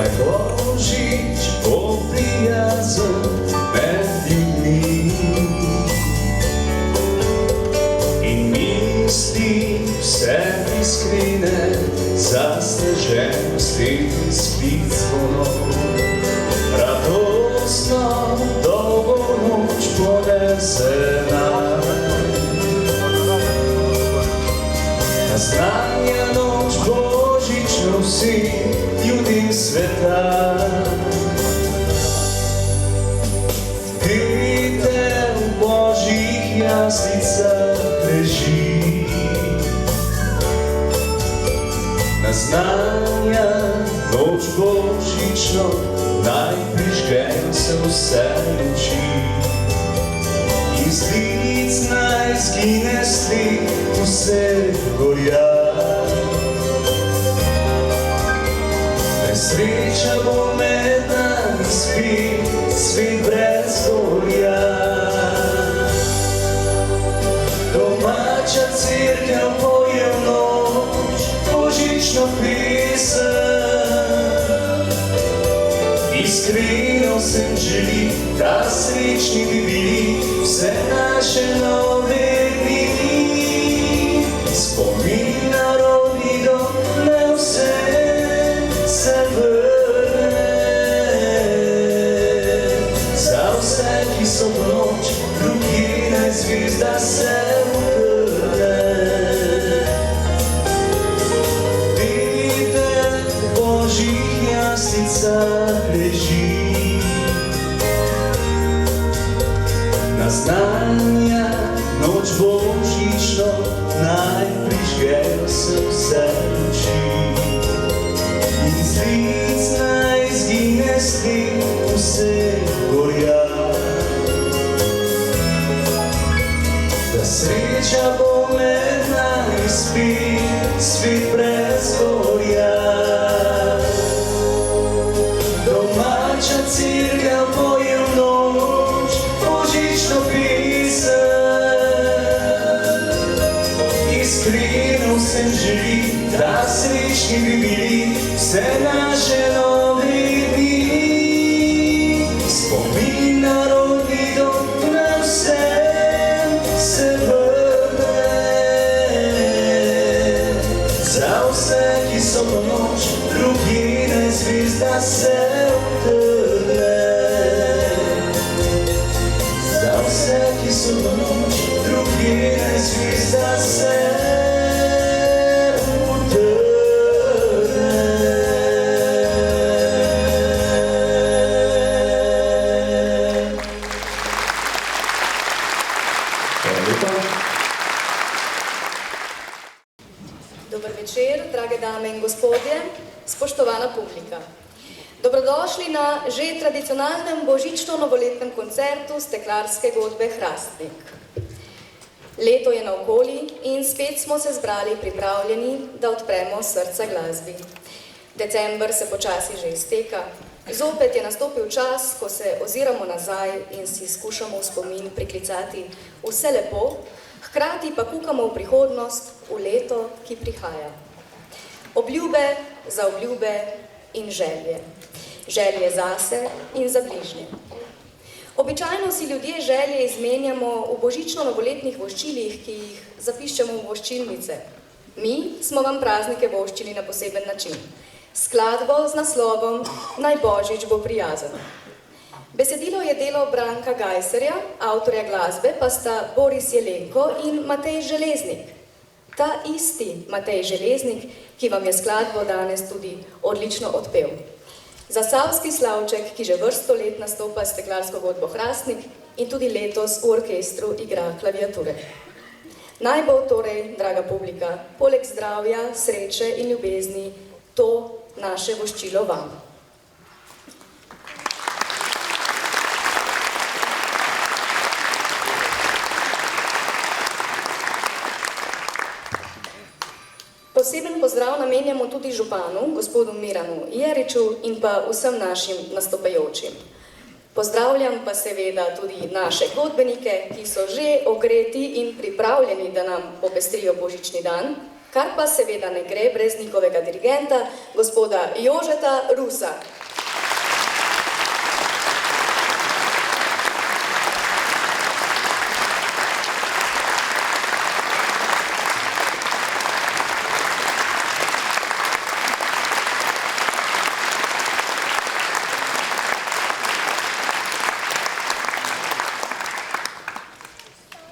Naj Božič bo prijazen med ljudmi in misli vse iskrene za steženosti spit zvonov. Radostno dolgo noč ponese nam, naznanja noč božično vsi ljudem sveta. Vidite v božjih jaslicah leži, naznanja noč božično, naj prižgejo se vse luči. Iz lic naj zgine slik vseh gorja. Sreča bo med nami spet, svet brez gorja. Domača cerkev poje v noč božično pesem. Iskreno sem želi, da srečni bi bili vse naše nove dni. Spomin na rodni dom, ne vse se vrne. Za vse, ki so v noč drugje, naj zvezda se utrne. Vidite v božjih jaslicah leži, naznanja noč božično, naj prižgejo se vse luči. Iz lic naj zgine slik vseh gorja. Da sreča bo med nami spet, svet brez gorja. Domača cerkev poje v noč božično pesem. Iskreno sem želi, da srečni bi bili vse naše nove dni. Spomin na rodni dom, na vse se vrne. Za vse, ki so v noč drugje, naj zvezda se utrne. Za vse, ki so v noč drugje, naj zvezda se gospodje, spoštovana publika. Dobrodošli na že tradicionalnem božično-novoletnem koncertu Steklarske godbe Hrastnik. Leto je naokoli in spet smo se zbrali pripravljeni, da odpremo srca glasbi. December se počasi že izteka. Zopet je nastopil čas, ko se oziramo nazaj in si skušamo v spomin priklicati vse lepo, hkrati pa kukamo v prihodnost, v leto, ki prihaja. Obljube za obljube in želje. Želje zase in za bližnje. Običajno si ljudje želje izmenjamo v božično-novoletnih voščilih, ki jih zapiščemo v voščilnice. Mi smo vam praznike voščili na poseben način. Skladbo z naslovom Naj Božič bo prijazen. Besedilo je delo Branka Gajserja, avtorja glasbe pa sta Boris Jelenko in Matej Železnik. Ta isti Matej Železnik, ki vam je skladbo danes tudi odlično odpel. Zasavski slavček, ki že vrsto let nastopa s Steklarsko godbo Hrastnik in tudi letos v orkestru igra klaviature. Naj bo torej, draga publika, poleg zdravja, sreče in ljubezni, to naše voščilo vam. Poseben pozdrav namenjamo tudi županu, gospodu Miranu Jeriču in pa vsem našim nastopajočim. Pozdravljam pa seveda tudi naše godbenike, ki so že ogreti in pripravljeni, da nam popestrijo božični dan. kar pa seveda ne gre brez njihovega dirigenta, gospoda Jožeta Rusa.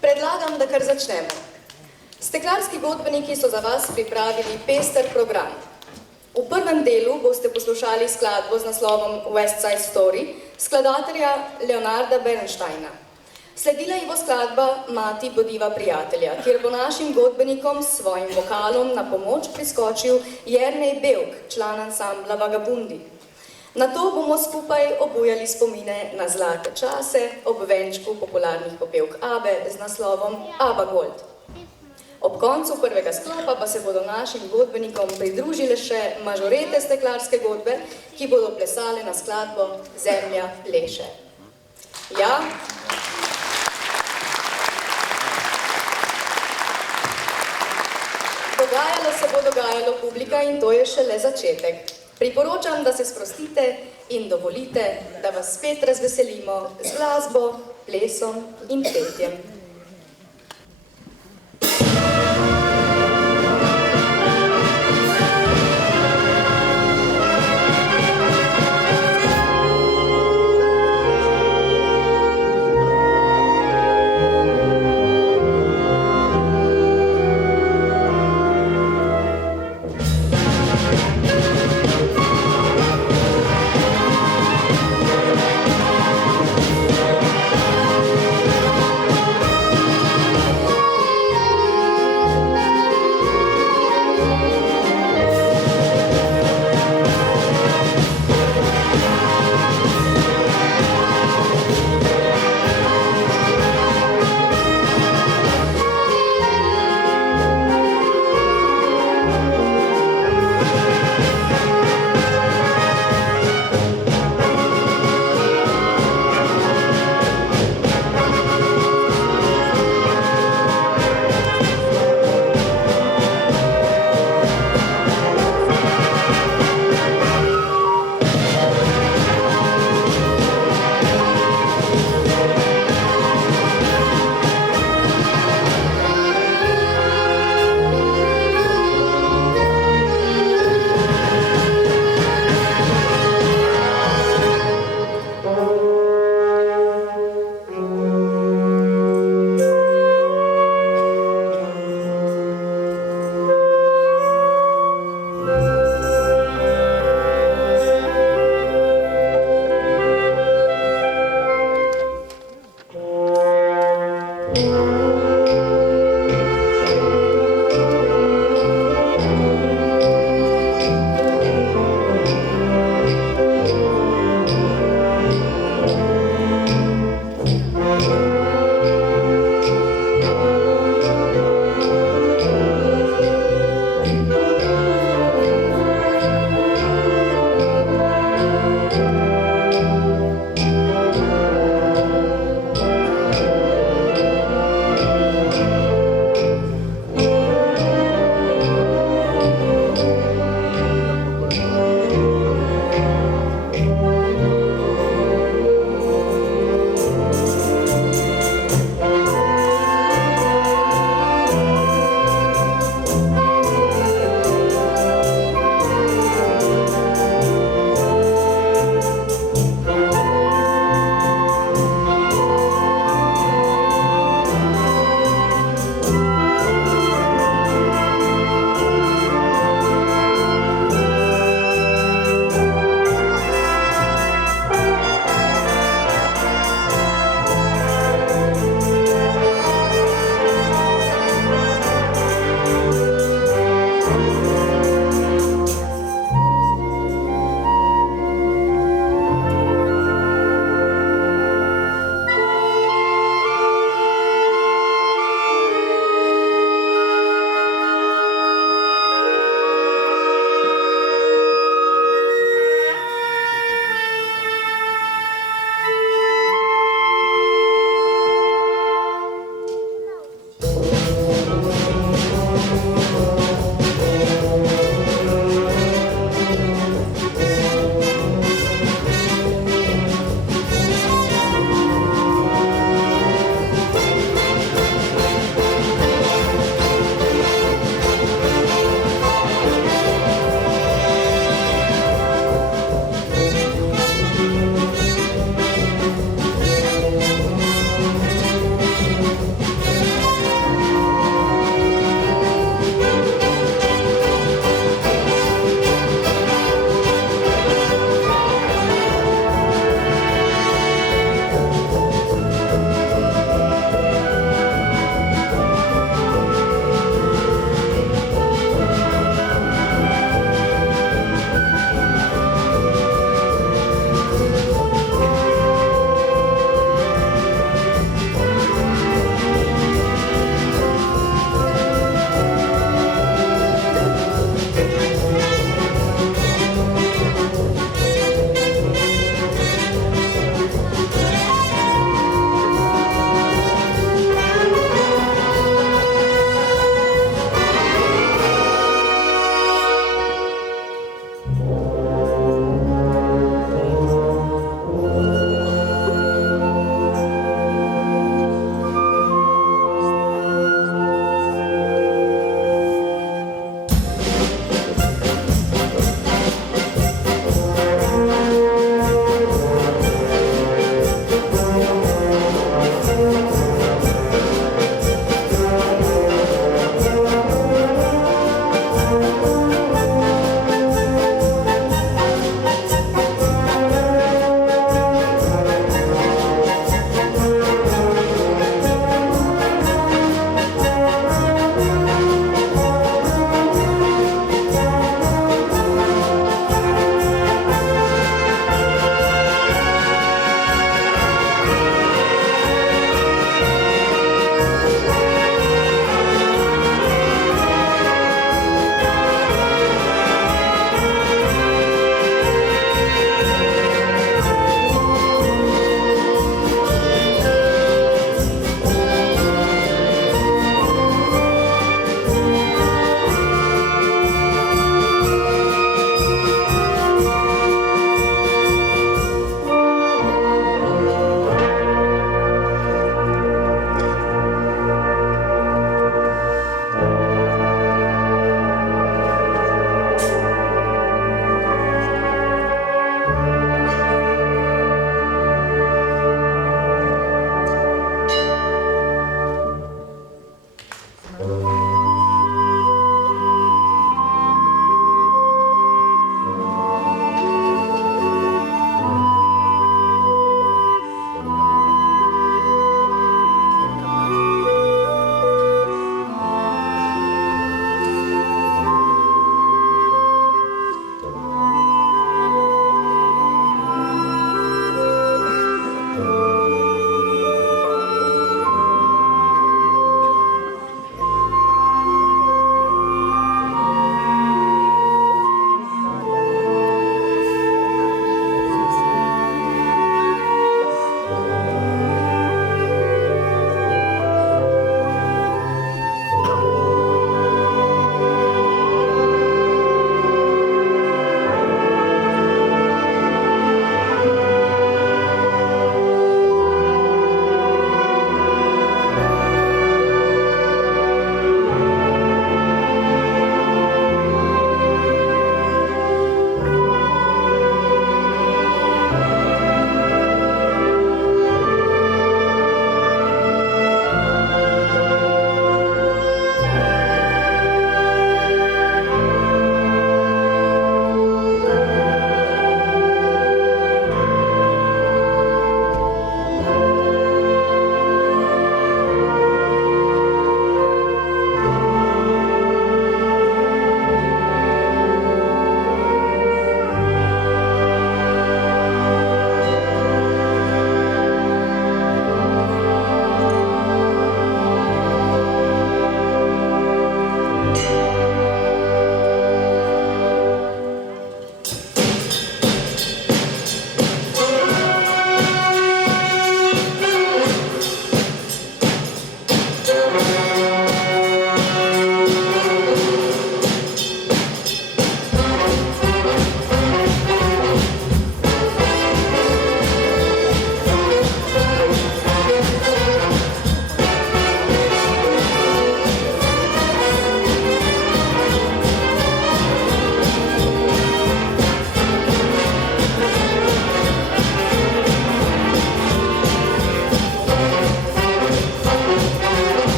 Predlagam, da kar začnemo. Steklarski godbeniki so za vas pripravili pester program. V prvem delu boste poslušali skladbo z naslovom West Side Story skladatelja Leonarda Bernsteina. Sledila ji bo skladba Mati bodiva prijatelja, kjer bo našim godbenikom s svojim vokalom na pomoč priskočil Jernej Belk, član ansambla Vagabundi. Nato bomo skupaj obujali spomine na zlate čase ob venčku popularnih popevk Abbe z naslovom Abba Gold. Ob koncu prvega sklopa pa se bodo našim godbenikom pridružile še mažorete steklarske godbe, ki bodo plesale na skladbo Zemlja pleše. Ja, dogajalo se bo dogajalo publika in to je šele začetek. Priporočam, da se sprostite in dovolite, da vas spet razveselimo z glasbo, plesom in petjem.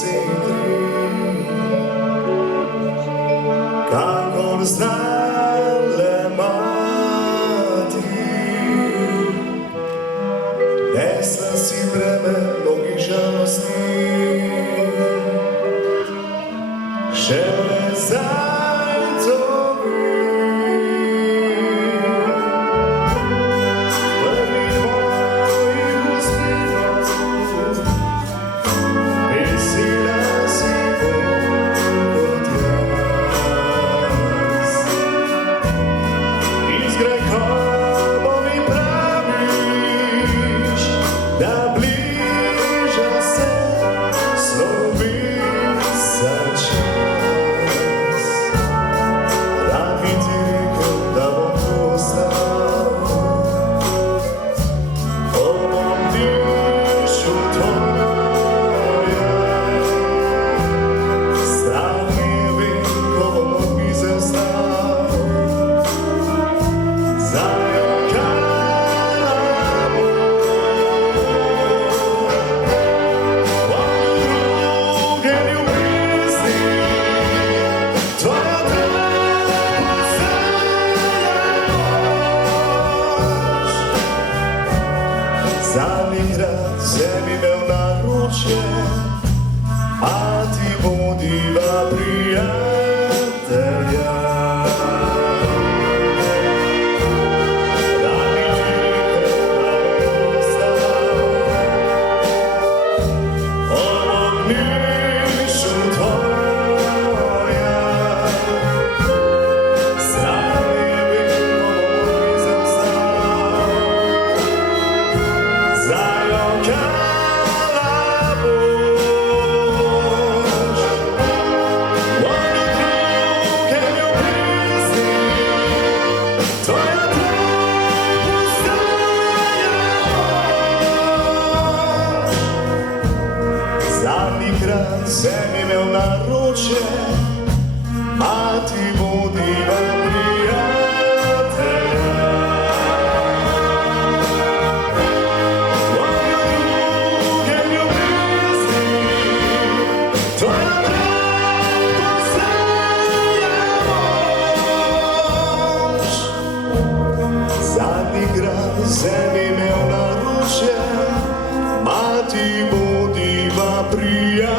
si kriv, kakor znale mati. Nesla si breme mnogih žalosti, šele zajcovi. Prvi tvojih uspihov, mislila si bolj kot jaz. Iz grehova mi praviš, da bliža se slovica čas. Rad bi ti rekel, da bom tu ostal, o mom dišu tvojem. Strah mi je vem, ko bom od mize vstal, zajokala bo. Od druge ljubezni, tvoja dlan postaja moč. Zadnjikrat sem imel naročje, a ti bodiva prijatelja. Rad bi ti rekel, da bom ostal, o ognjišču tvojem. Strah me je vem, ko bom od mize vstal, zajokala boš. Od druge ljubezni, tvoja dlan postaja moč. Zadnjikrat sem imel naročje, a ti bodiva prijatelja. Od druge ljubezni, tvoja dlan postaja moč. Zadnjikrat sem imel naročje, a ti bodiva prijatelja.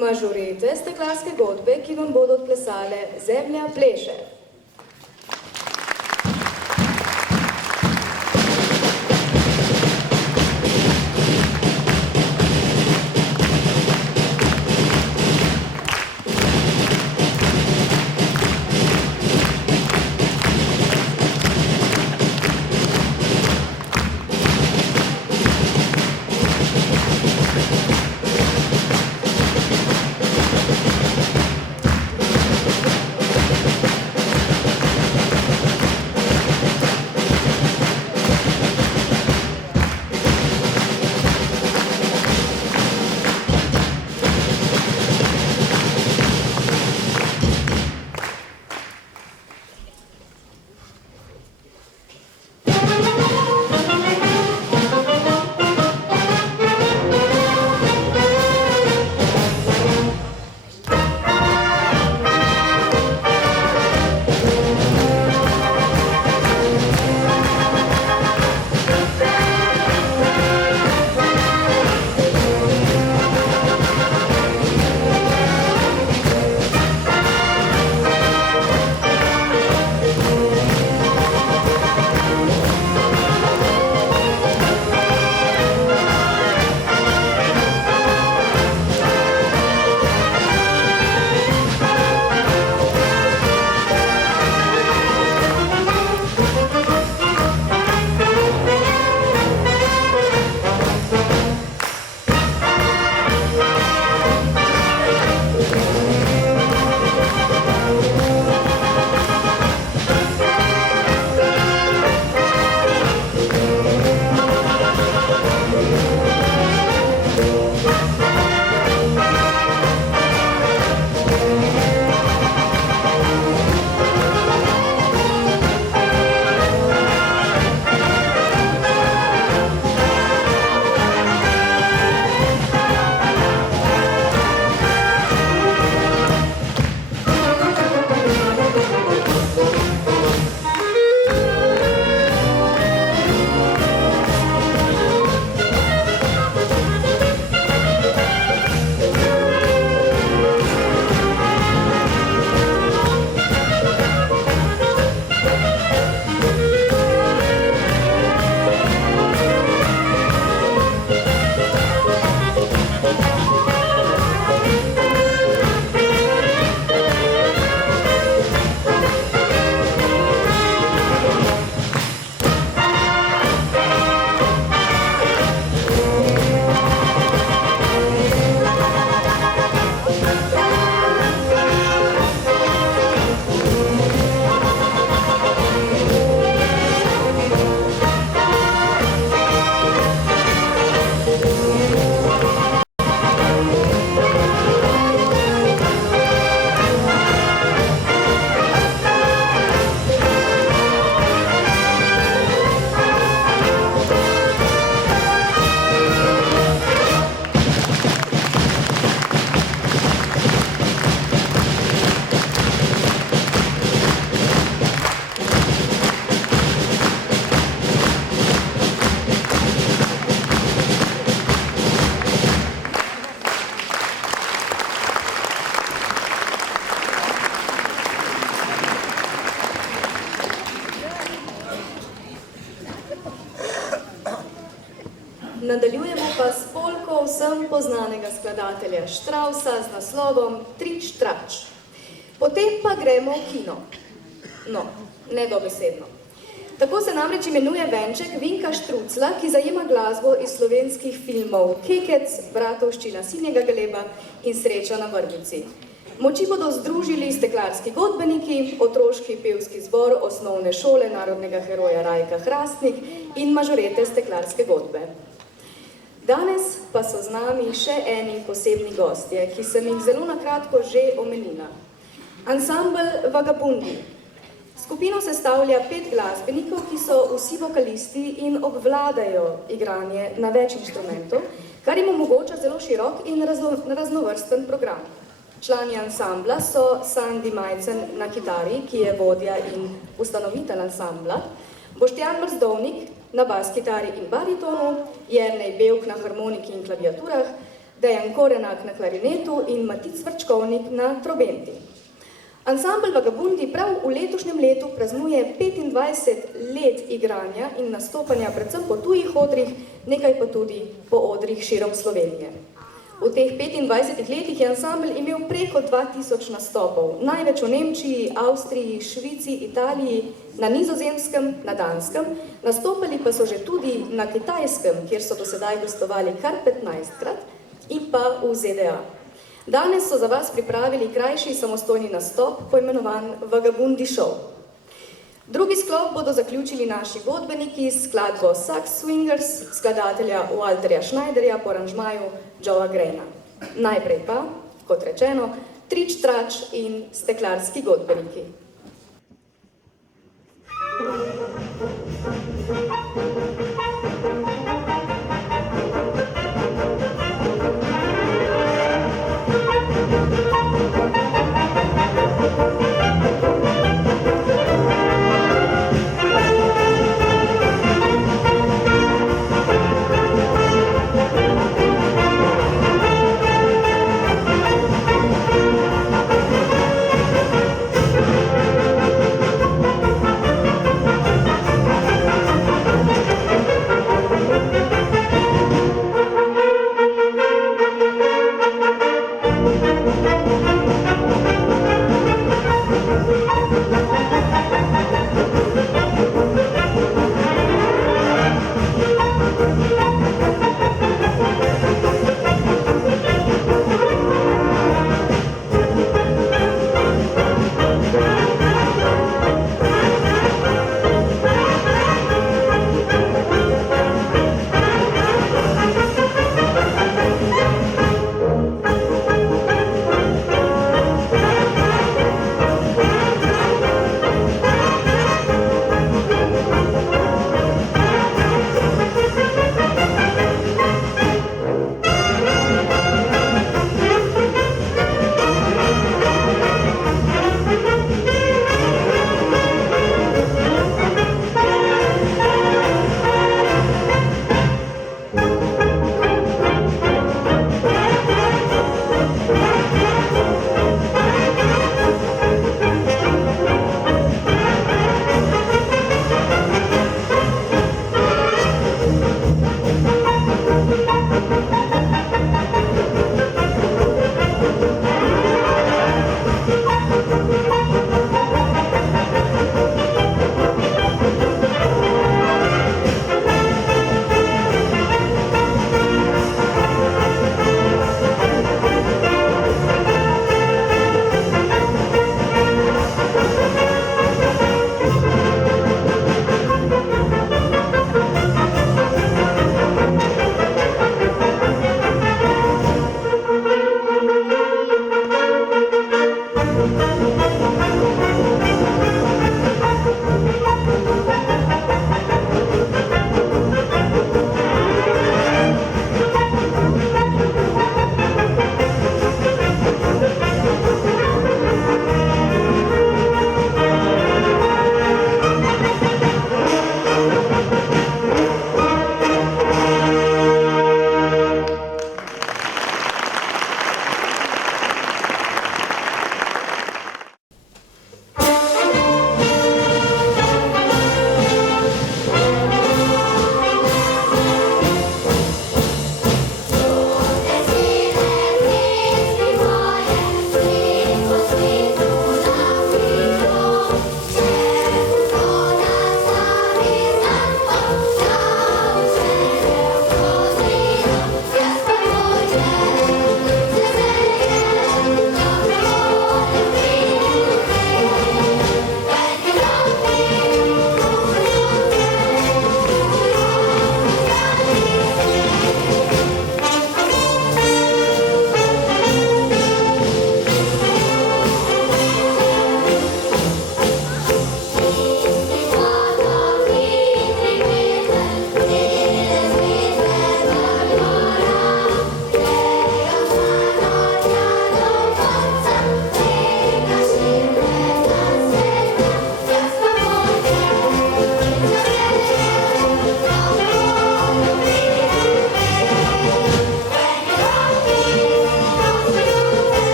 mažorete steklarske godbe, ki vam bodo odplesale Zemlja pleše. Nadaljujemo pa s polko vsem poznanega skladatelja Štrausa z naslovom Trič trač. Potem pa gremo v kino. No, ne dobesedno. Tako se namreč imenuje venček Vinka Štrucla, ki zajema glasbo iz slovenskih filmov Kekec, Bratovščina sinjega galeba in Sreča na vrbici. Moči bodo združili steklarski godbeniki, otroški pevski zbor osnovne šole narodnega heroja Rajka Hrastnik in mažorete steklarske godbe. Danes pa so z nami še eni posebni gostje, ki sem jih zelo nakratko že omenila. Ansambel Vagabundi. Skupino sestavlja 5 glasbenikov, ki so vsi vokalisti in obvladajo igranje na več inštrumentov, kar jim omogoča zelo širok in raznovrsten program. Člani ansambla so Sandi Majcen na kitari, ki je vodja in ustanovitelj ansambla, Boštjan Mrzdovnik na bas kitari in baritonu, Jernej Bevk na harmoniki in klaviaturah, Dejan Korenak na klarinetu in Matic Vrčkovnik na trobenti. Ansambl Vagabundi prav v letošnjem letu praznuje 25 let igranja in nastopanja predvsem po tujih odrih, nekaj pa tudi po odrih širom Slovenije. V teh 25 letih je ansambl imel preko 2000 nastopov, največ v Nemčiji, Avstriji, Švici, Italiji, na Nizozemskem, na Danskem, nastopali pa so že tudi na Kitajskem, kjer so do sedaj gostovali kar 15krat, in pa v ZDA. Danes so za vas pripravili krajši samostojni nastop, poimenovan Vagabundi Show. Drugi sklop bodo zaključili naši godbeniki s skladbo Sax Swingers, skladatelja Walterja Schneiderja po aranžmaju Joea Greena. Najprej pa, kot rečeno, Trič, trač in steklarski godbeniki.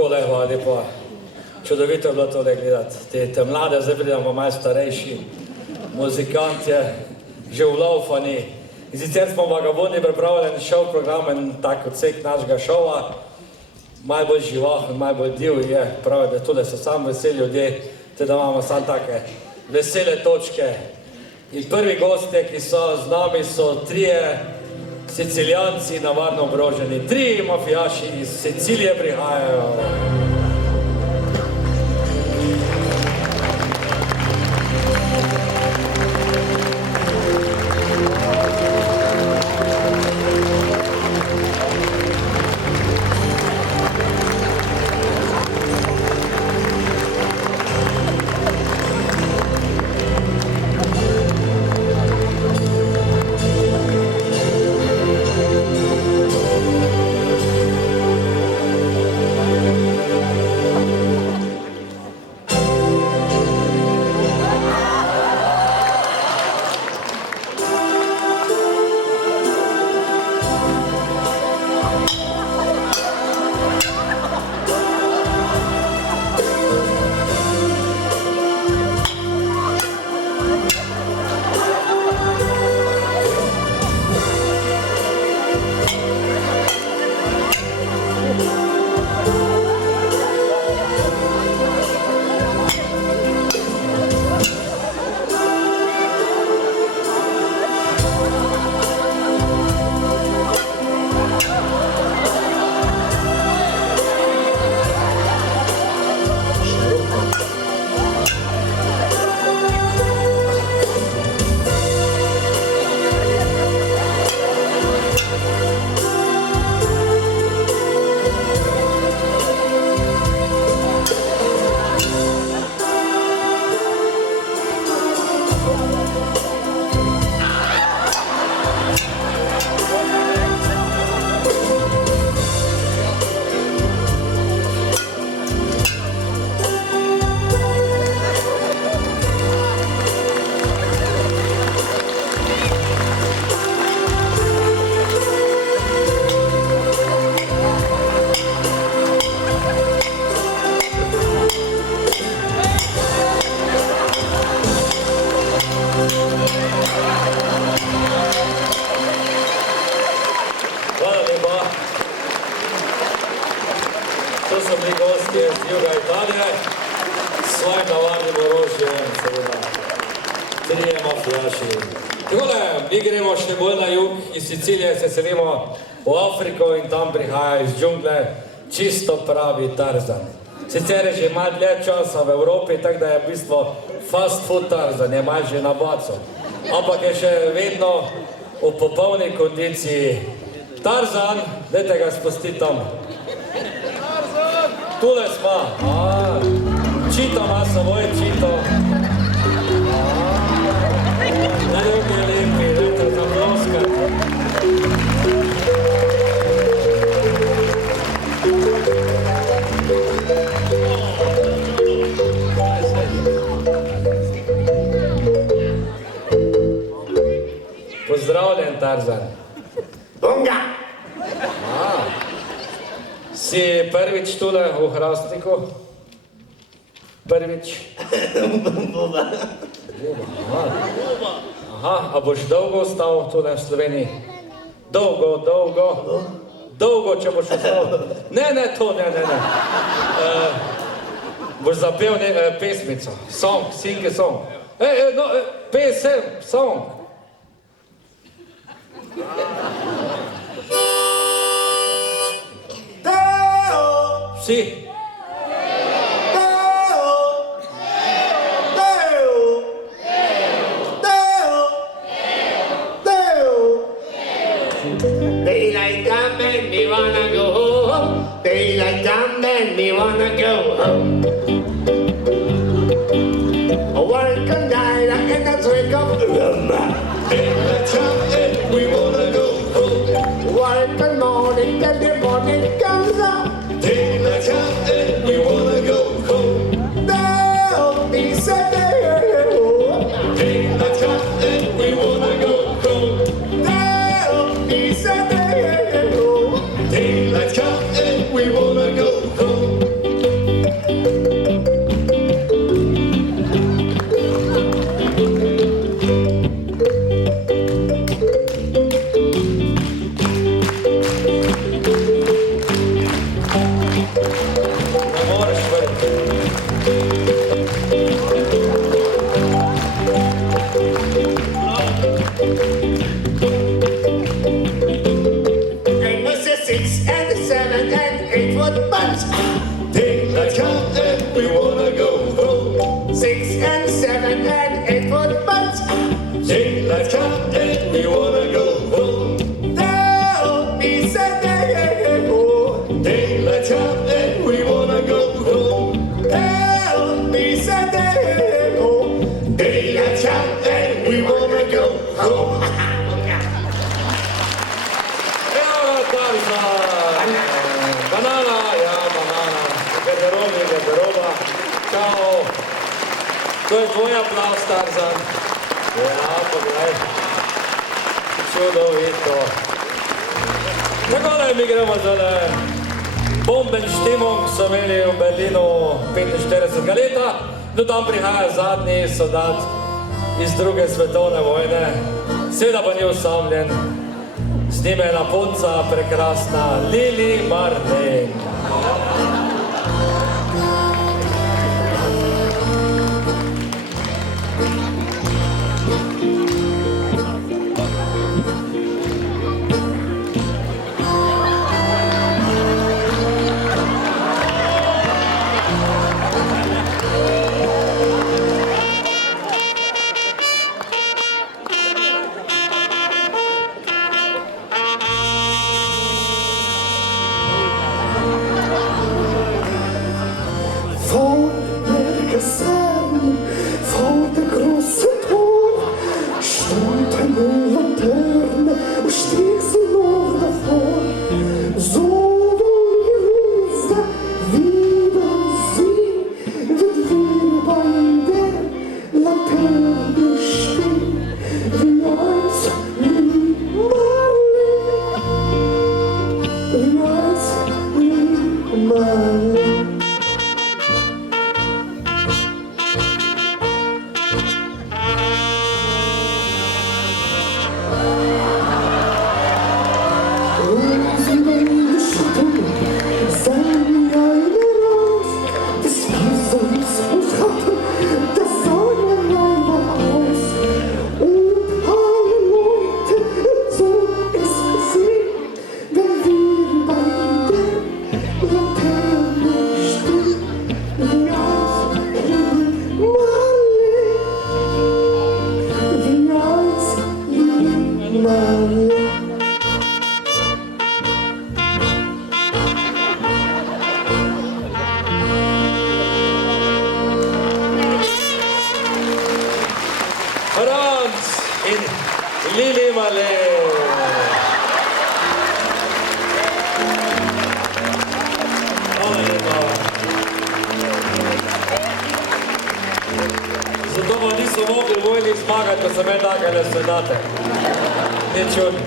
Takole, hvala lepa. Čudovito je bilo tole gledati. Te mlade, zdaj pridemo malo starejši, muzikantje, že vlaufani. In sicer smo vagabondni pripravljeni šov program, en tak odsek našega šova. Malo bolj živahen, malo bolj div je, pravi, da tole so sam veseli ljudje, teda imamo sam take vesele točke. In prvi gostje, ki so z nami, so trije Sicilijanci navarno obroženi. Tri mafijaši iz Sicilije prihajajo. Sicilije se selimo v Afriko in tam prihaja iz džungle čisto pravi Tarzan. Sicer je že malo dlje časa v Evropi, tako da je v bistvu fast food Tarzan, je malo že na bacu. Ampak je še vedno v popolni kondiciji. Tarzan, dajte ga spustiti tam. Tule smo. Čito ima svoj čito. Najbolj je lepi, dajte za ploskati. Pozdravljen, Tarzan. Bunga! Si prvič tule v Hrastniku? Prvič? Buba. Aha, a boš dolgo ostal tule v Sloveniji? Dolgo, dolgo. Dolgo, če boš ostal. Ne, to, ne. Boš zapel pesmico. Song, sing a song. Pesem, song. Vsi. Daylight come and me wanna go home. Daylight come and me wanna go home. I work and die and I drink up the rum. Daylight come and we wanna go home. Work and morning till the morning comes up. Daylight come and we wanna go home. Now be Saturday. Daylight come and we wanna go home. Now be Saturday. Daylight come and we wanna go home. Daylight come and we wanna go home. Tell me, say, oh. Daylight come and we wanna go home. Tell me, say, oh. Daylight come and we wanna go home. Ja, Tarzan! Banana, ja, banana. Garderoba. Ciao. To je tvoj aplauz, Tarzan. Ja, poglej. Čudovito. Takole mi gremo zdaj. Bomben Stimmung so imeli v Berlinu 45 leta. Do tam prihaja zadnji soldat iz druge svetovne vojne. Seveda pa ni usamljen. Z njim je ena punca, prekrasna Lili Marlene. Vor der Kaserne, vor der großen Tor, stand eine Laterne und stieg sie nur davor. So wohl wieder sie, wird wir bei der Laterne stehen, wie eins wie Marlene. Franz in Lili Marlene. Zato pa niso mogli v vojni zmagati, ko so imeli takele soldate. Ni čudno.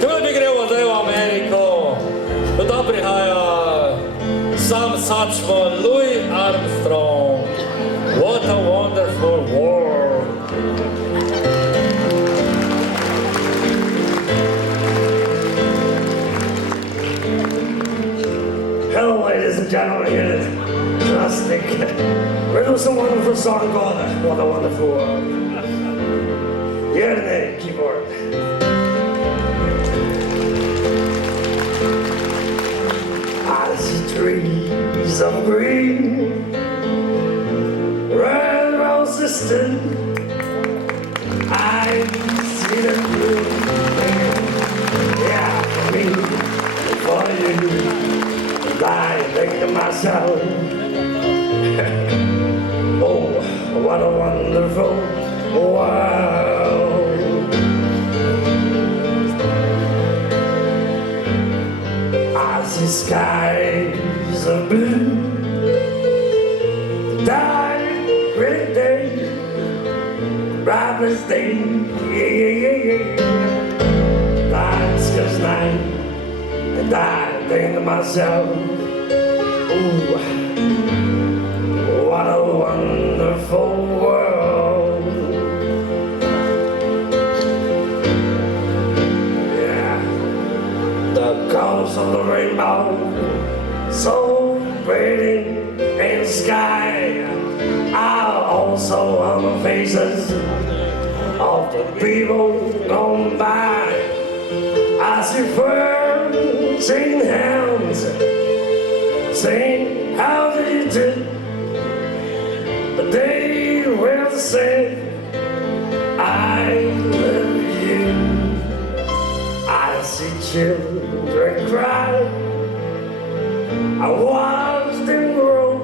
Tukaj mi gremo zdaj v Ameriko. Do tam prihaja sam sačmo Louis Armstrong. What a wonderful world. Hello, ladies and gentlemen, here at Plastic. We're doing some wonderful song called What a Wonderful World. Here in the keyboard. I see trees of green, red roses still. I see them blue. Yeah, for me, for you. I think to myself, oh, what a wonderful world. I see skies of blue, the dark gray day, brightest day, yeah. Dark sky's night, and I think to myself, ooh, what a wonderful world. Yeah, the colors of the rainbow, so pretty in the sky, are also on the faces of the people gone by. I see friends shaking hands, saying, how did you do? The day we're the same. I children cry. I watched them grow.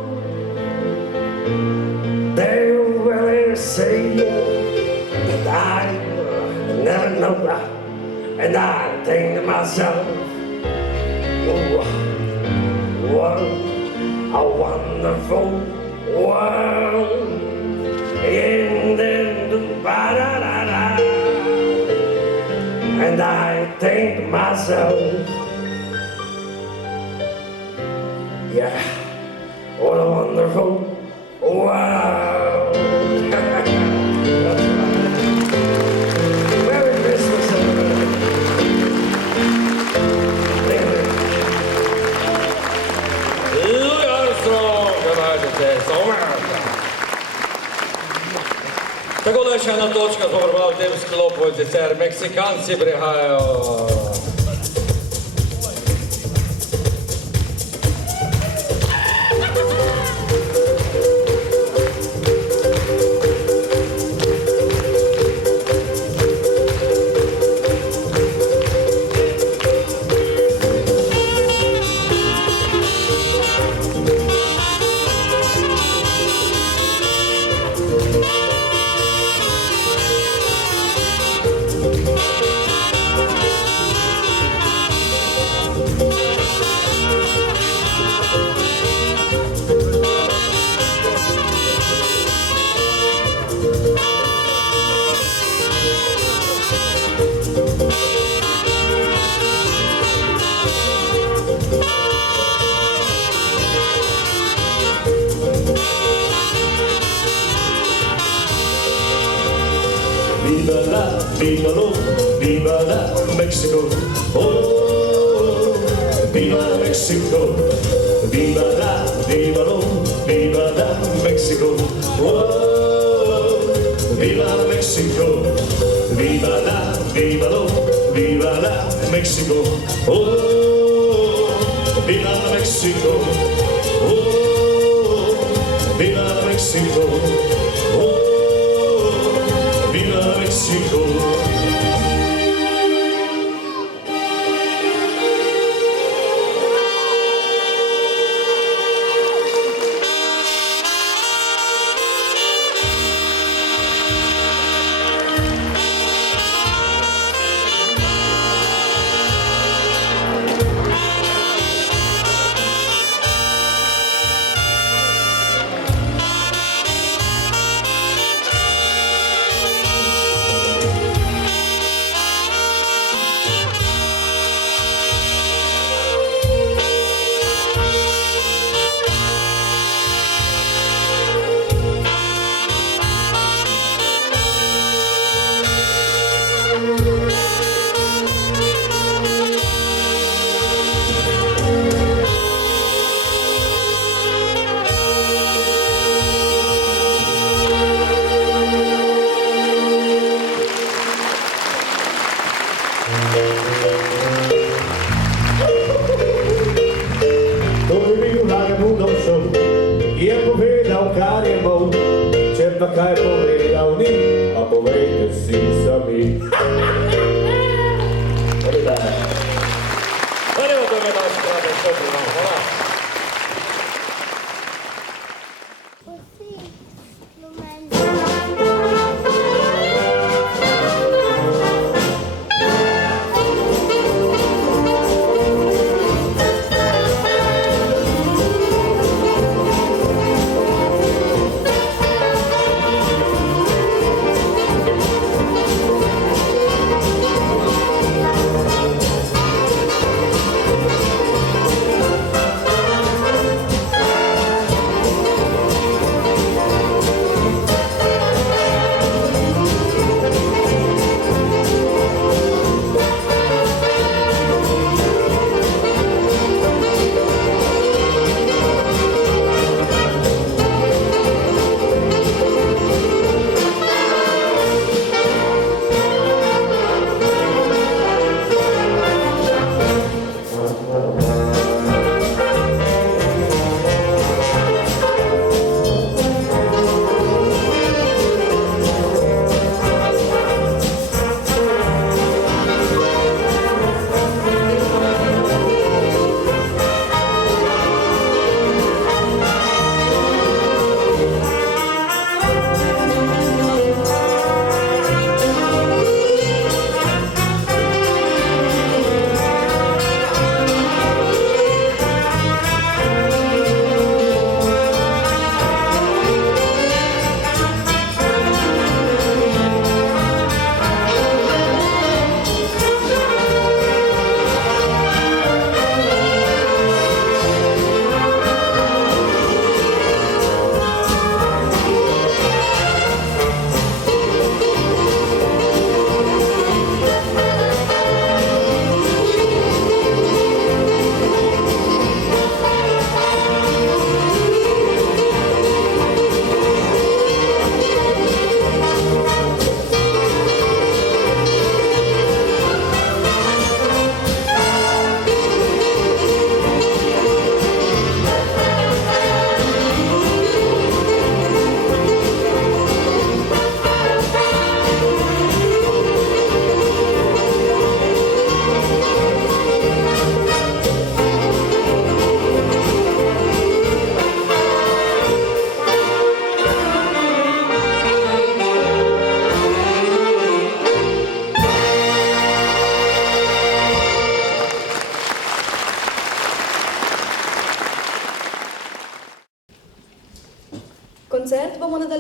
They really say that I never know. And I think to myself, oh, what a wonderful world. And I think to myself, yeah, what a wonderful world. Merry Christmas, everybody. Louis Armstrong, United States of America. Tako da še ena točka smo probali v tem sklopu, in sicer Meksikanci prihajajo. Viva lo, viva la Mexico, oh, viva Mexico, viva lo, viva la Mexico, oh, viva Mexico, viva lo, viva la Mexico, oh, viva Mexico, oh, viva Mexico, oh. Viva Mexico. Je povedal, kar je bol, če pa kaj povedal ni, a povejte si sami. Andiamo a dove la strada, sopra, no, voilà.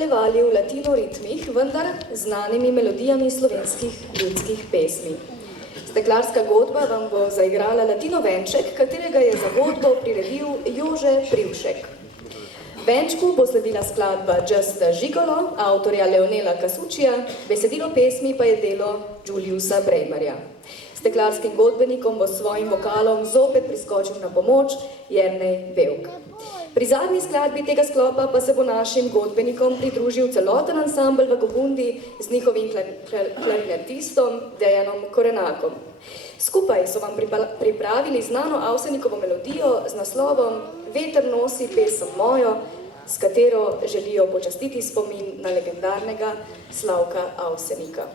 nadaljevali v latino ritmih, vendar znanimi melodijami slovenskih ljudskih pesmi. Steklarska godba vam bo zaigrala latino venček, katerega je za godbo priredil Jože Privšek. Venčku bo sledila skladba Just a Gigolo, avtorja Leonela Casuccija, besedilo pesmi pa je delo Juliusa Breimerja. Steklarskim godbenikom bo s svojim vokalom zopet priskočil na pomoč Jernej Bevk. Pri zadnji skladbi tega sklopa pa se bo našim godbenikom pridružil celoten ansambl v Gobundi z njihovim klarinetistom Dejanom Korenakom. Skupaj so vam pripravili znano Avsenikovo melodijo z naslovom Veter nosi pesem mojo, s katero želijo počastiti spomin na legendarnega Slavka Avsenika.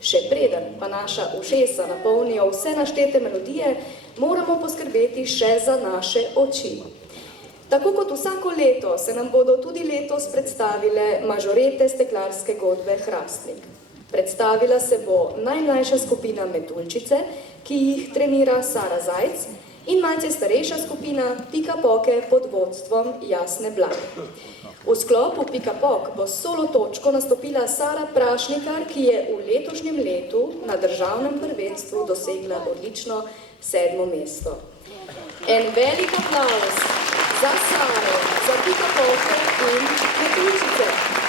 Še preden pa naša ušesa napolnijo vse naštete melodije, moramo poskrbeti še za naše oči. Tako kot vsako leto se nam bodo tudi letos predstavile mažorete steklarske godbe Hrastnik. Predstavila se bo najmlajša skupina Metuljčice, ki jih trenira Sara Zajc, in malce starejša skupina Pika Poke pod vodstvom Jasne Blan. V sklopu Pika Pok bo s solo točko nastopila Sara Prašnikar, ki je v letošnjem letu na državnem prvenstvu dosegla odlično 7. mesto. En velik aplavz za Saro, za Pika Poke in Metuljčice.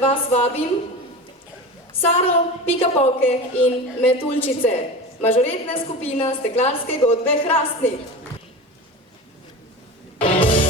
med vas vabim Saro, Pikapoke in Metulčice, mažoretna skupina Steklarske godbe Hrastnik. Hey,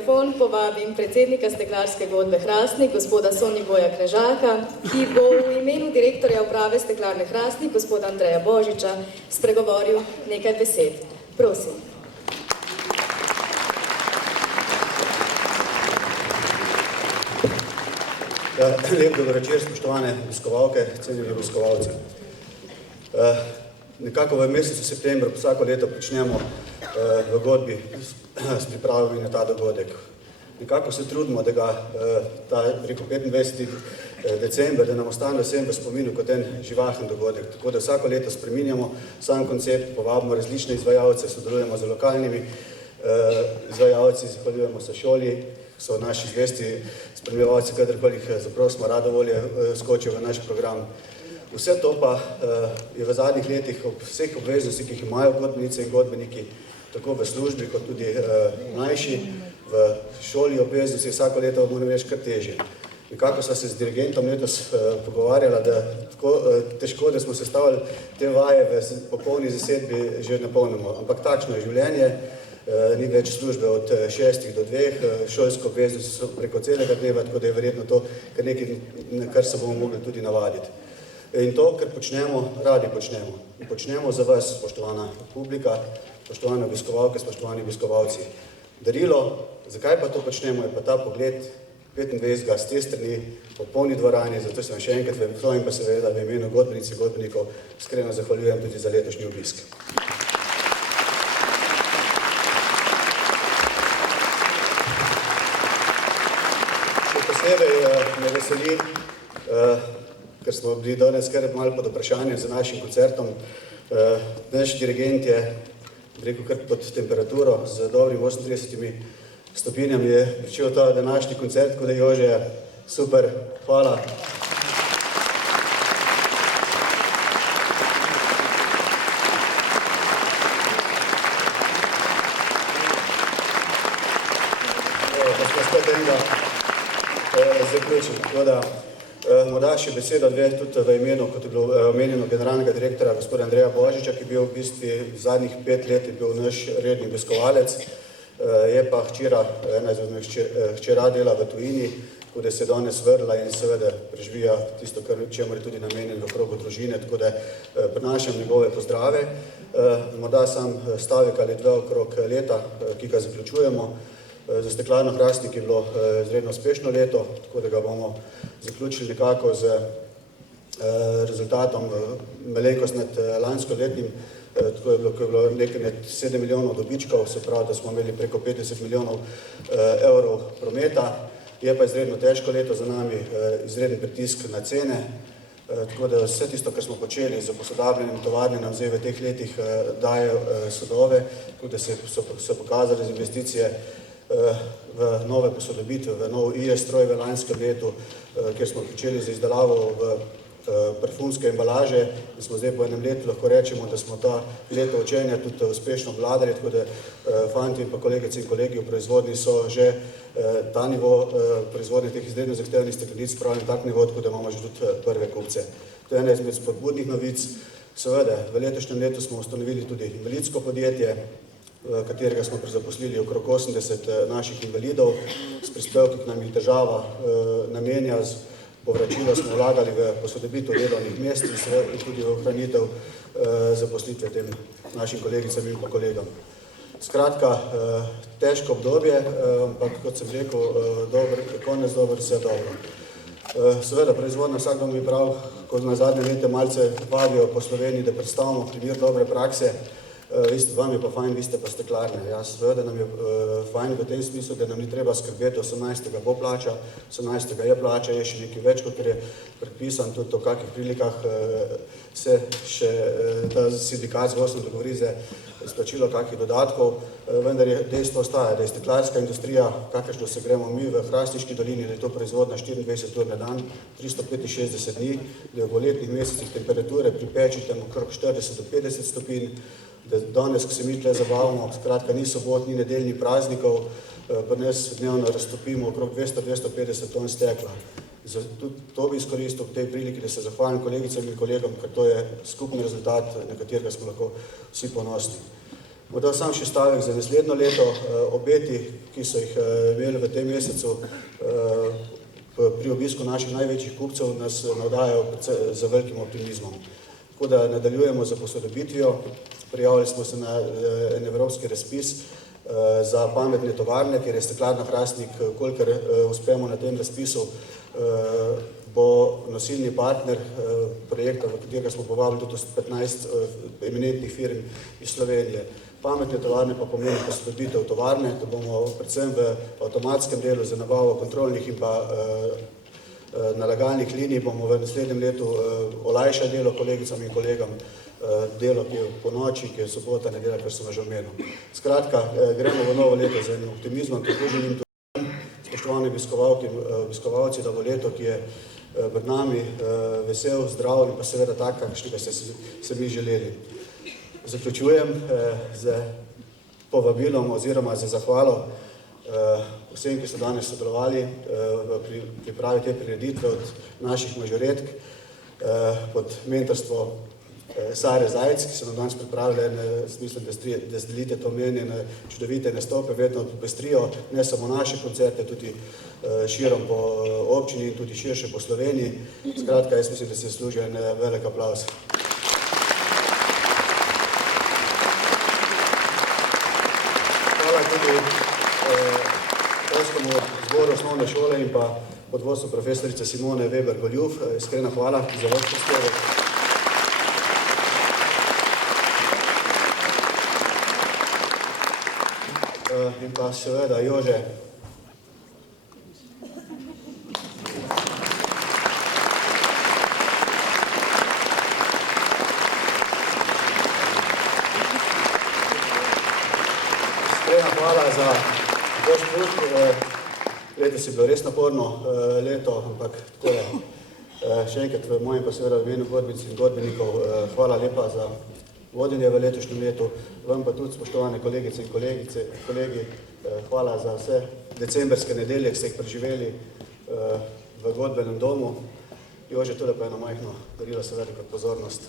mikrofon povabim predsednika Steklarske godbe Hrastnik, gospoda Soniboja Knežaka, ki bo v imenu direktorja uprave Steklarne Hrastnik, gospoda Andreja Božiča, spregovoril nekaj besed. Prosim. Lep dober večer, spoštovane obiskovalke, cenjeni obiskovalci. Nekako v mesecu septembru vsako leto pričnemo v godbi s pripravami na ta dogodek. Nekako se trudimo, da ga ta preko 25. december, da nam ostane vsem v spominu kot en živahen dogodek. Tako da vsako leto spreminjamo sam koncept, povabimo različne izvajalce, sodelujemo z lokalnimi izvajalci, zahvaljujemo se šoli, so naši zvesti spremljevalci, kadarkoli jih zaprosimo, rado volje skočijo v naš program. Vse to pa je v zadnjih letih ob vseh obveznostih, ki jih imajo godbenice in godbeniki, tako v službi kot tudi mlajši, v šoli obveznosti vsako leto moram reči kar težje. Nekako sva se z dirigentom letos pogovarjala, da tako težko, da smo sestavili te vaje v popolni zasedbi že napolnimo. Ampak takšno je življenje, ni več službe od 6 do 2, šolske obveznosti so preko celega dneva, tako da je verjetno to kar nekaj, kar se bomo mogli tudi navaditi. In to, kar počnemo, radi počnemo. In počnemo za vas, spoštovana publika, spoštovane obiskovalke, spoštovani obiskovalci. Darilo, zakaj pa to počnemo, je pa ta pogled 25. z te strani, po polni dvorani, zato se vam še enkrat in pa seveda v imenu godbenic in godbenikov iskreno zahvaljujem tudi za letošnji obisk. Še posebej me veseli, ker smo bili danes kar malo pod vprašanjem za našim koncertom. Naš dirigent je, rekel, kar pod temperaturo, z dobrim 38 stopinjami je pričel ta današnji koncert, tako da Jože, super, hvala. Pa smo spet enega zaključili. Tako da, morda še beseda dve tudi v imenu, kot je bilo omenjeno, generalnega direktora, gospoda Andreja Božiča, ki je bil v bistvu zadnjih 5 let je bil naš redni obiskovalec, je pa hčera, ena izmed hčera dela v tujini, tako da se danes vrla in seveda preživija tisto, čemu je tudi namenjen v krogu družine, tako da prinašam njegove pozdrave. Morda sam stavek ali dve okrog leta, ki ga zaključujemo. Za Steklarno Hrastnik je bilo izredno uspešno leto, tako da ga bomo zaključili nekako z rezultatom malenkost nad lansko letnim, tako je bilo nekaj med 7 milijonov dobičkov, se pravi, da smo imeli preko 50 milijonov evrov prometa. Je pa izredno težko leto za nami, izreden pritisk na cene, tako da vse tisto, kar smo počeli z posodabljenjem tovarne, nam zdaj v teh letih daje sadove, tako da so pokazali z investicije v nove posodobitve, v nov IS stroj v lanskem letu, kjer smo pričeli z izdelavo v parfumske embalaže in smo zdaj po enem letu lahko rečemo, da smo ta leto učenja tudi uspešno obvladali, tako da fanti in pa kolegice in kolegi v proizvodnji so že ta nivo proizvodnje teh izredno zahtevnih steklenic spravili tak nivo, tako da imamo že tudi prve kupce. To je ena izmed spodbudnih novic. Seveda, v letošnjem letu smo ustanovili tudi invalidsko podjetje, v katerega smo zaposlili okrog 80 naših invalidov, s prispevki, ki nam jih država namenja, povračilo smo vlagali v posodobitev delovnih mest in tudi v ohranitev zaposlitve tem našim kolegicam in pa kolegam. Skratka, težko obdobje, ampak kot sem rekel, konec dober, vse dobro. Seveda, proizvodna vsak dom je prav, ko na zadnje lete malce vabijo po Sloveniji, da predstavimo primer dobre prakse. Vam je pa fajn, vi ste pa steklarne. Jaz seveda nam je fajn v tem smislu, da nam ni treba skrbeti, 18. bo plača, 18. je plača, je še nekaj več, kot je predpisan, tudi v kakih prilikah se še ta sindikat z Vosno dogovori za izplačilo kakih dodatkov, vendar je dejstvo ostaja, da je steklarska industrija, kakršno se gremo mi v Hrastniški dolini, da je to proizvodna 24 ur na dan, 365 dni, da je v letnih mesecih temperature pri peči tam okrog 40 do 50 stopinj, da danes, ko se mi tle zabavamo, skratka ni sobot, ni nedeljni praznikov, pa nas dnevno raztopimo okrog 200-250 ton stekla. Tudi to bi izkoristil v tej priliki, da se zahvalim kolegicam in kolegom, ker to je skupni rezultat, na katerega smo lahko vsi ponosni. Morda sam še stavek za naslednjo leto, obeti, ki so jih imeli v tem mesecu pri obisku naših največjih kupcev, nas navdajajo z velikim optimizmom. Tako da nadaljujemo za posodobitvijo, prijavili smo se na en evropski razpis za pametne tovarne, ker je Steklarna Hrastnik, kolikor uspemo na tem razpisu, bo nosilni partner projekta, v katerega smo povabili tudi 15 eminentnih firm iz Slovenije. Pametne tovarne pa pomeni posodobitev tovarne, da bomo predvsem v avtomatskem delu za nabavo kontrolnih in pa nalagalnih linij bomo v naslednjem letu olajšali delo kolegicam in kolegam, delo, ki je po noči, ki je sobota, nedelja, kar sem že omenil. Skratka, gremo v novo leto z enim optimizmom, tako želim tudi spoštovani obiskovalci, da bo leto, ki je pred nami vesel, zdrav in pa seveda tak, kakšnega ste se mi želeli. Zaključujem z povabilom oziroma z zahvalo vsem, ki so danes sodelovali v pripravi te prireditve od naših mažoretk pod mentorstvo Sare Zajc, ki so nam danes pripravili, mislim, da zdelite to menjene čudovite nastope, vedno popestrijo ne samo naše koncerte, tudi širom po občini in tudi širše po Sloveniji. Skratka, jaz mislim, da se zaslužijo en velik aplavz. Hvala tudi šolskemu zboru osnovne šole in pa pod vodstvom profesorice Simone Weber-Goljuf. Iskrena hvala za vaš prispevek. In pa seveda Jože. Iskrena hvala za vaš trud. Letos je bilo res naporno leto, ampak tako je. Še enkrat v mojem pa seveda v imenu godbenic in godbenikov hvala lepa za vodenje v letošnjem letu. Vam pa tudi, spoštovane kolegice in kolegi, hvala za vse decemberske nedelje, ki ste jih preživeli v godbenem domu. Jože, tole pa eno majhno darilo seveda kot pozornost.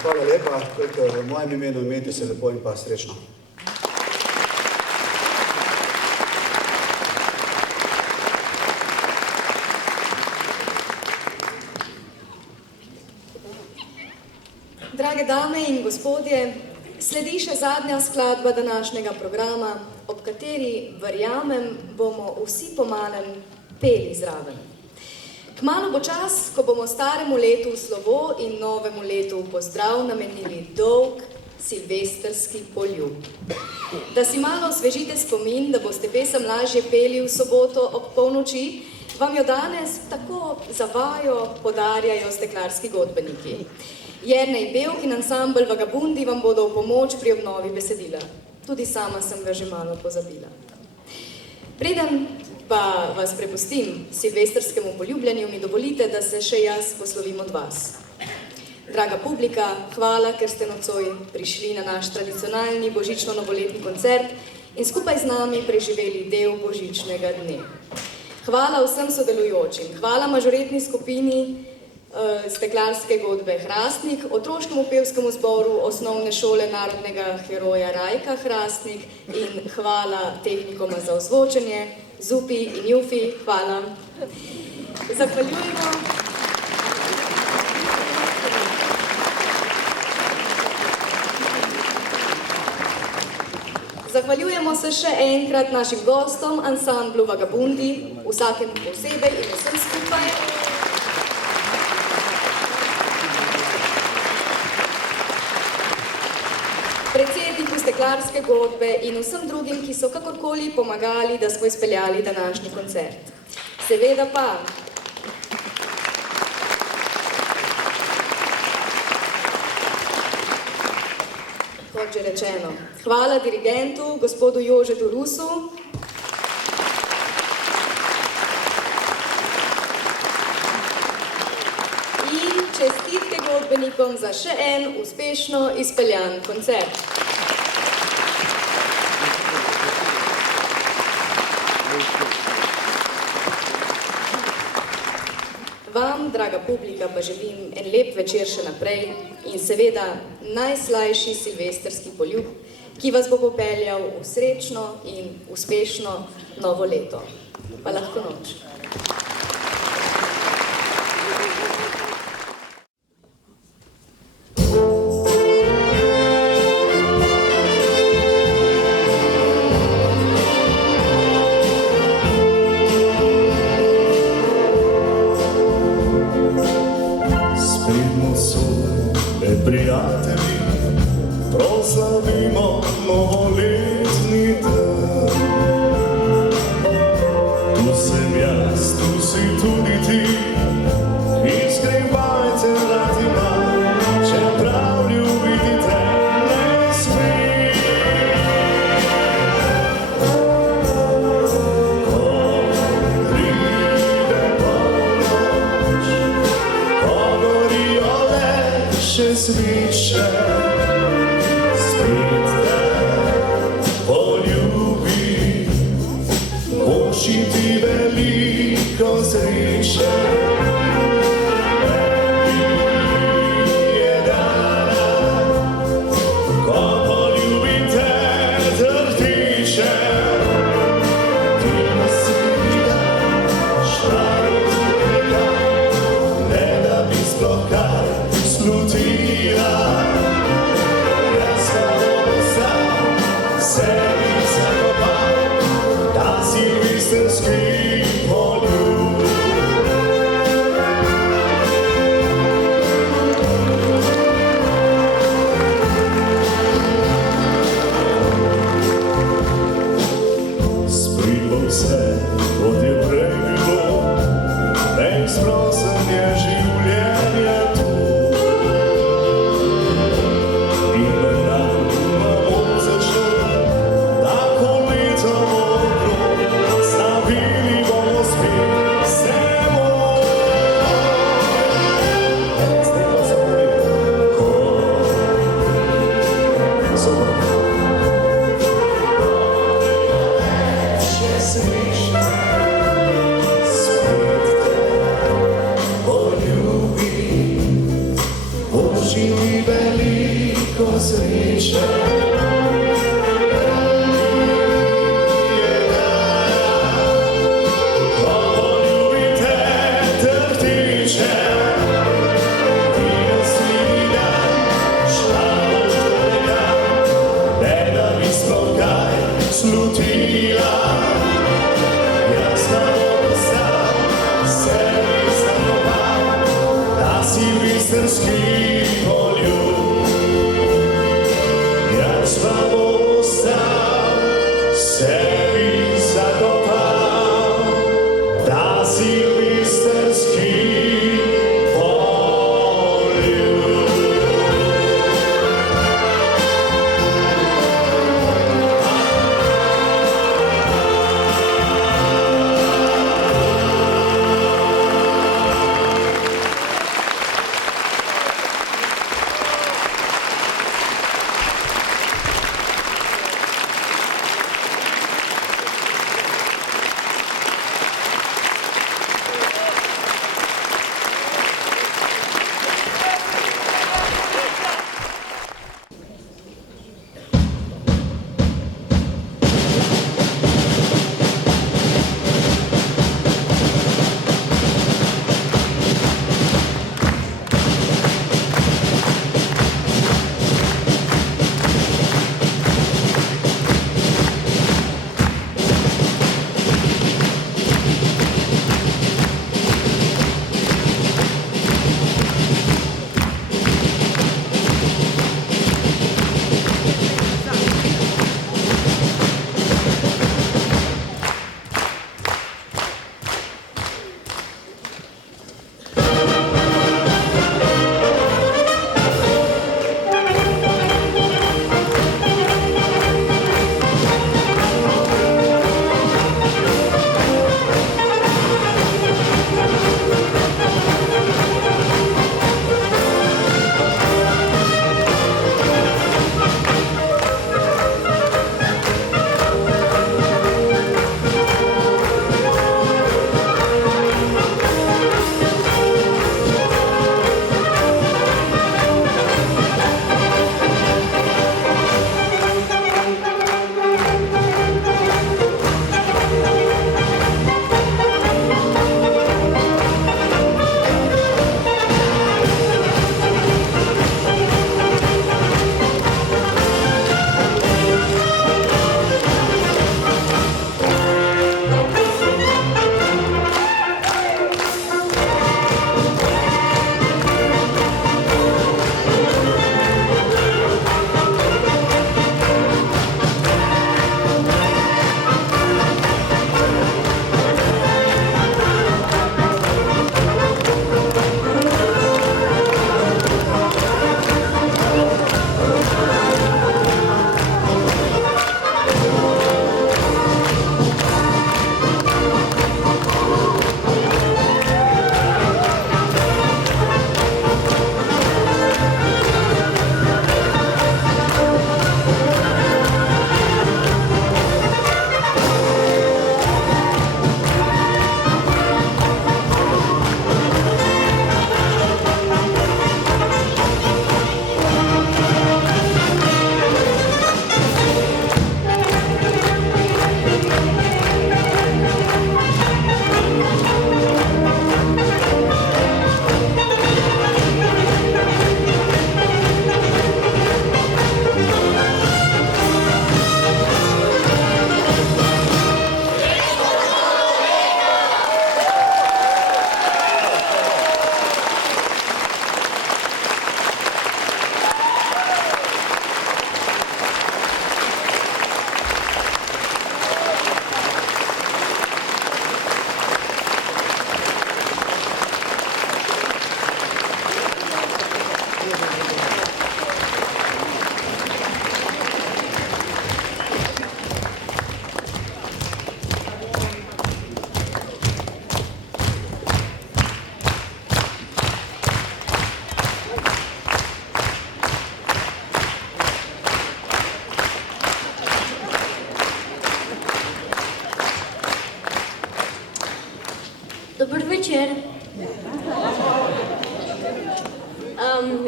Hvala lepa, v mojem imenu imejte se lepo in pa srečno. Drage dame in gospodje, sledi še zadnja skladba današnjega programa, ob kateri, verjamem, bomo vsi po malem peli zraven. Kmalu bo čas, ko bomo staremu letu slovo in novemu letu pozdrav namenili dolg silvestrski poljub. Da si malo osvežite spomin, da boste pesem lažje peli v soboto ob polnoči, vam jo danes tako za vajo podarjajo steklarski godbeniki. Jernej Belk in ansambel Vagabundi vam bodo v pomoč pri obnovi besedila. Tudi sama sem ga že malo pozabila. Preden pa vas prepustim silvestrskemu poljubljanju, mi dovolite, da se še jaz poslovim od vas. Draga publika, hvala, ker ste nocoj prišli na naš tradicionalni božično-novoletni koncert in skupaj z nami preživeli del božičnega dne. Hvala vsem sodelujočim, hvala mažoretni skupini Steklarske godbe Hrastnik, otroškemu pevskemu zboru osnovne šole narodnega heroja Rajka Hrastnik in hvala tehnikoma za ozvočenje, Zupi in Jufi, hvala. Zahvaljujemo se še enkrat našim gostom, ansamblu Vagabundi, vsakemu posebej in vsem skupaj. Predsedniku Steklarske godbe in vsem drugim, ki so kakorkoli pomagali, da smo izpeljali današnji koncert. Seveda pa kot že rečeno, hvala dirigentu, gospodu Jožetu Rusu, in čestitke godbe glasbenikom za še en uspešno izpeljan koncert. Vam, draga publika, pa želim en lep večer še naprej in seveda najslajši silvestrski poljub, ki vas bo popeljal v srečno in uspešno novo leto. Pa lahko noč. Prijatelji, proslavimo novoletni dan. Tu sem jaz, tu si tudi ti, izkrivajte rad imam, čeprav ljubiti te ne sme. Ko pride polnoč, ko gorijo le še sviče, spet te poljubi, boši ti veliko sreče. Je dan, ko poljubim te drhtiče, ti si dan, štrajka, ne da bi sploh kaj slutila. Jaz pa bom sam sebi zakopal ta silvestrski poljub. Sprijelo vse, kot je prej bilo, neizprosen je življenje tu. Živi veliko sreče. Je dan, ko poljubim te drhtiče, ti naslednji dan, šlamoš tega, ne da bi sploh kaj slutila. Jaz pa bom sam sebi zakopal ta silvestrski sebi zakopal ta silvestrski poljub.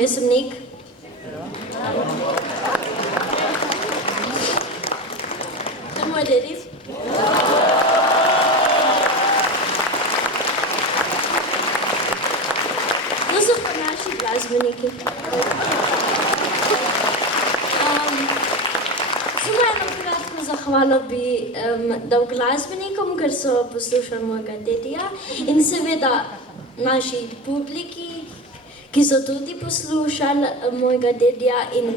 Jaz sem Nik. To je moj dediv. To so pa naši glasbeniki. Samo eno kratko zahvalo bi dal glasbenikom, ker so poslušali mojega dedija in seveda naši publiki, ki so tudi poslušali mojega dedija in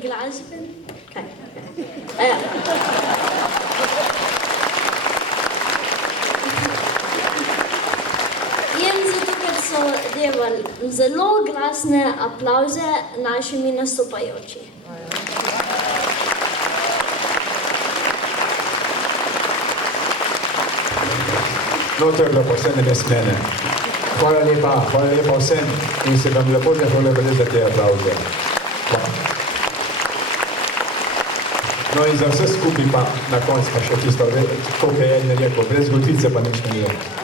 glasben. Kaj? In zato, ker so devali zelo glasne aplavze našimi nastopajoči. No, to je bilo povsem nesmene. Hvala lepa vsem in se vam lepo zahvaljujem za te aplavze. No in za vse skupaj pa na koncu pa še tisto, koliko je en rekel, brez gotice pa nič ne je.